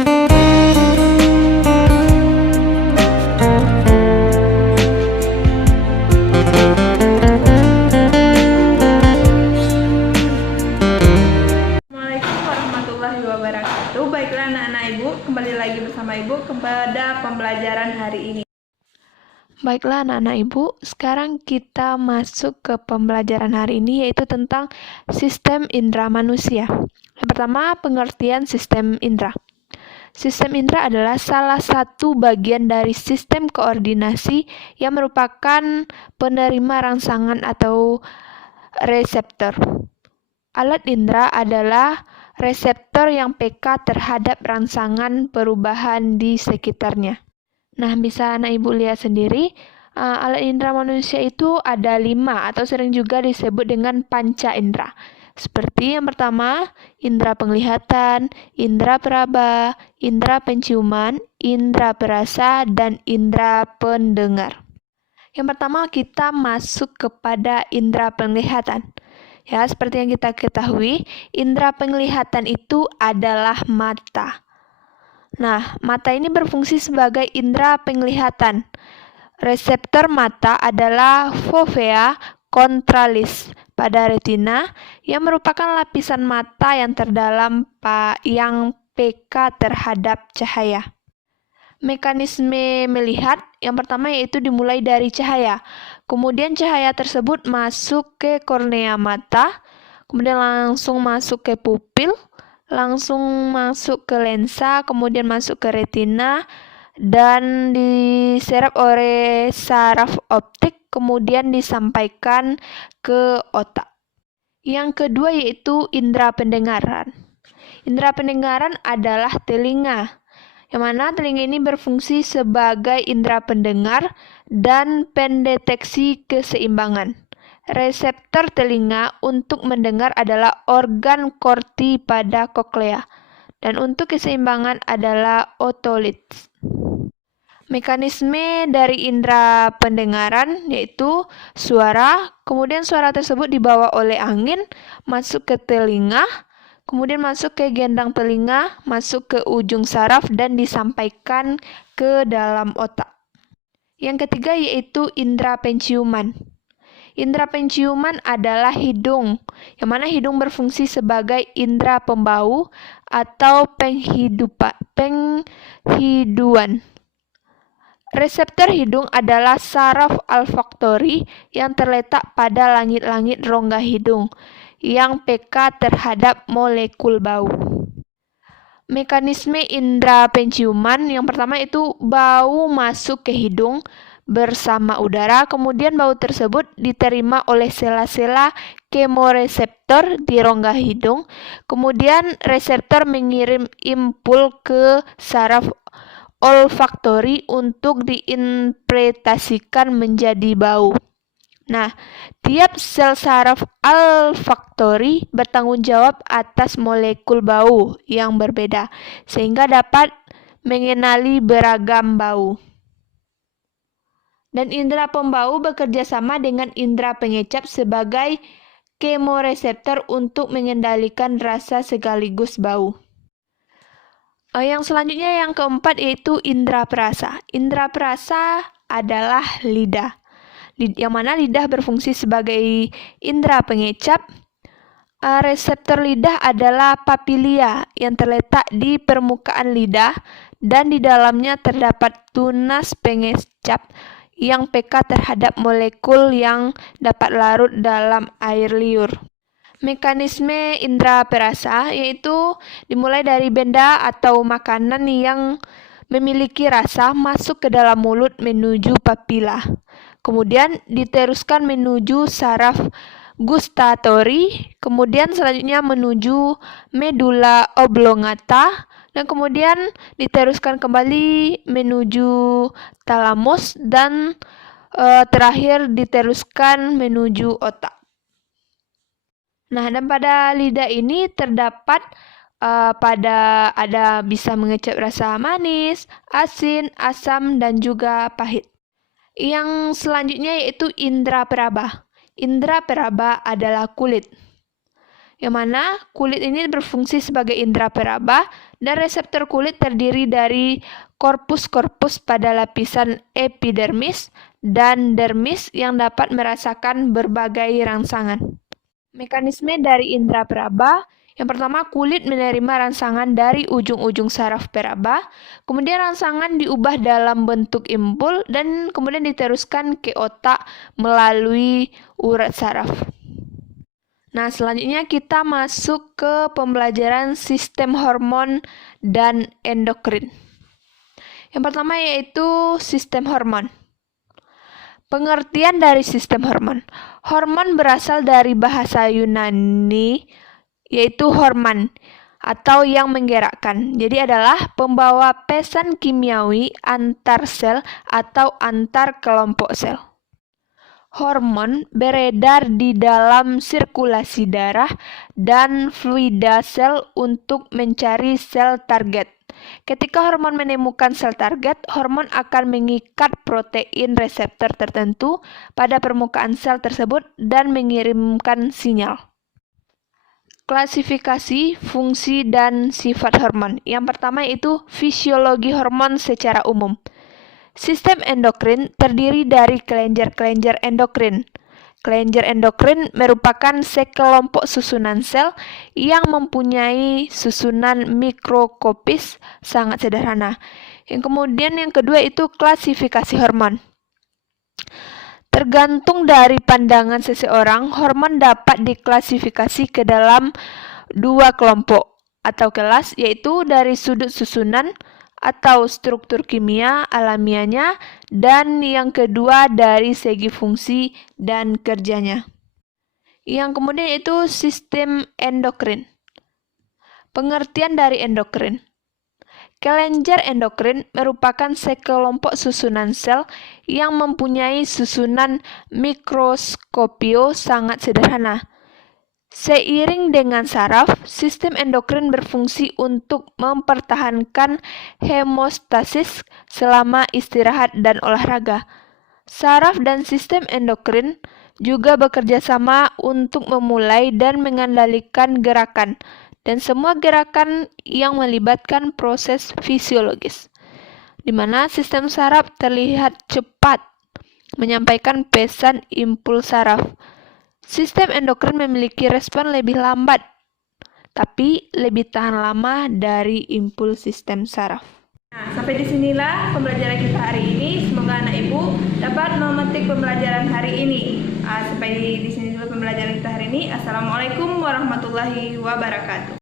Baiklah anak-anak Ibu, kembali lagi bersama Ibu kepada pembelajaran hari ini. Baiklah anak-anak Ibu, sekarang kita masuk ke pembelajaran hari ini yaitu tentang sistem indera manusia. Yang pertama, pengertian sistem indera. Sistem indera adalah salah satu bagian dari sistem koordinasi yang merupakan penerima rangsangan atau reseptor. Alat indera adalah reseptor yang peka terhadap rangsangan perubahan di sekitarnya. Nah, bisa anak ibu lihat sendiri, alat indera manusia itu ada 5 atau sering juga disebut dengan panca indera. Seperti yang pertama, indera penglihatan, indera peraba, indera penciuman, indera perasa, dan indera pendengar. Yang pertama kita masuk kepada indera penglihatan. Ya, seperti yang kita ketahui, indera penglihatan itu adalah mata. Nah, mata ini berfungsi sebagai indera penglihatan. Reseptor mata adalah fovea contralis pada retina yang merupakan lapisan mata yang terdalam yang peka terhadap cahaya. Mekanisme melihat yang pertama yaitu dimulai dari cahaya. Kemudian cahaya tersebut masuk ke kornea mata, kemudian langsung masuk ke pupil, langsung masuk ke lensa, kemudian masuk ke retina, dan diserap oleh saraf optik, kemudian disampaikan ke otak. Yang kedua yaitu indera pendengaran. Indera pendengaran adalah telinga, yang mana telinga ini berfungsi sebagai indera pendengar dan pendeteksi keseimbangan. Reseptor telinga untuk mendengar adalah organ korti pada koklea, dan untuk keseimbangan adalah otolits. Mekanisme dari indera pendengaran yaitu suara, kemudian suara tersebut dibawa oleh angin, masuk ke telinga, kemudian masuk ke gendang telinga, masuk ke ujung saraf, dan disampaikan ke dalam otak. Yang ketiga yaitu indera penciuman. Indera penciuman adalah hidung, yang mana hidung berfungsi sebagai indera pembau atau penghiduan. Reseptor hidung adalah saraf olfaktori yang terletak pada langit-langit rongga hidung yang peka terhadap molekul bau. Mekanisme indera penciuman yang pertama itu bau masuk ke hidung bersama udara, kemudian bau tersebut diterima oleh sela-sela kemoreseptor di rongga hidung, kemudian reseptor mengirim impul ke saraf olfaktori untuk diinterpretasikan menjadi bau. Nah, tiap sel saraf olfaktori bertanggung jawab atas molekul bau yang berbeda, sehingga dapat mengenali beragam bau. Dan indera pembau bekerja sama dengan indera pengecap sebagai kemoreseptor untuk mengendalikan rasa sekaligus bau. Yang selanjutnya yang keempat yaitu indera perasa. Indera perasa adalah lidah, yang mana lidah berfungsi sebagai indera pengecap. Reseptor lidah adalah papilia yang terletak di permukaan lidah dan di dalamnya terdapat tunas pengecap yang peka terhadap molekul yang dapat larut dalam air liur. Mekanisme indera perasa yaitu dimulai dari benda atau makanan yang memiliki rasa masuk ke dalam mulut menuju papila. Kemudian diteruskan menuju saraf gustatori, kemudian selanjutnya menuju medula oblongata, dan kemudian diteruskan kembali menuju talamus, dan terakhir diteruskan menuju otak. Nah, dan pada lidah ini terdapat ada bisa mengecap rasa manis, asin, asam, dan juga pahit. Yang selanjutnya yaitu indera peraba. Indera peraba adalah kulit. yang mana kulit ini berfungsi sebagai indera peraba dan reseptor kulit terdiri dari korpus-korpus pada lapisan epidermis dan dermis yang dapat merasakan berbagai rangsangan. Mekanisme dari indera peraba, yang pertama kulit menerima rangsangan dari ujung-ujung saraf peraba, kemudian rangsangan diubah dalam bentuk impul dan kemudian diteruskan ke otak melalui urat saraf. Nah, selanjutnya kita masuk ke pembelajaran sistem hormon dan endokrin. Yang pertama yaitu sistem hormon. Pengertian dari sistem hormon. Hormon berasal dari bahasa Yunani yaitu horman atau yang menggerakkan. Jadi adalah pembawa pesan kimiawi antar sel atau antar kelompok sel. Hormon beredar di dalam sirkulasi darah dan fluida sel untuk mencari sel target. Ketika hormon menemukan sel target, hormon akan mengikat protein reseptor tertentu pada permukaan sel tersebut dan mengirimkan sinyal. Klasifikasi, fungsi, dan sifat hormon. Yang pertama yaitu fisiologi hormon secara umum. Sistem endokrin terdiri dari kelenjar-kelenjar endokrin. Kelenjar endokrin merupakan sekelompok susunan sel yang mempunyai susunan mikroskopis sangat sederhana. Kemudian yang kedua itu klasifikasi hormon. Tergantung dari pandangan seseorang, hormon dapat diklasifikasi ke dalam dua kelompok atau kelas, yaitu dari sudut susunan atau struktur kimia alamiahnya, dan yang kedua dari segi fungsi dan kerjanya. Yang kemudian itu sistem endokrin. Pengertian dari endokrin. Kelenjar endokrin merupakan sekelompok susunan sel yang mempunyai susunan mikroskopio sangat sederhana. Seiring dengan saraf, sistem endokrin berfungsi untuk mempertahankan hemostasis selama istirahat dan olahraga. Saraf dan sistem endokrin juga bekerja sama untuk memulai dan mengendalikan gerakan, dan semua gerakan yang melibatkan proses fisiologis, di mana sistem saraf terlihat cepat menyampaikan pesan impuls saraf. Sistem endokrin memiliki respon lebih lambat, tapi lebih tahan lama dari impuls sistem saraf. Nah, sampai disinilah pembelajaran kita hari ini. Semoga anak ibu dapat memetik pembelajaran hari ini. Sampai di sini dulu pembelajaran kita hari ini. Assalamualaikum warahmatullahi wabarakatuh.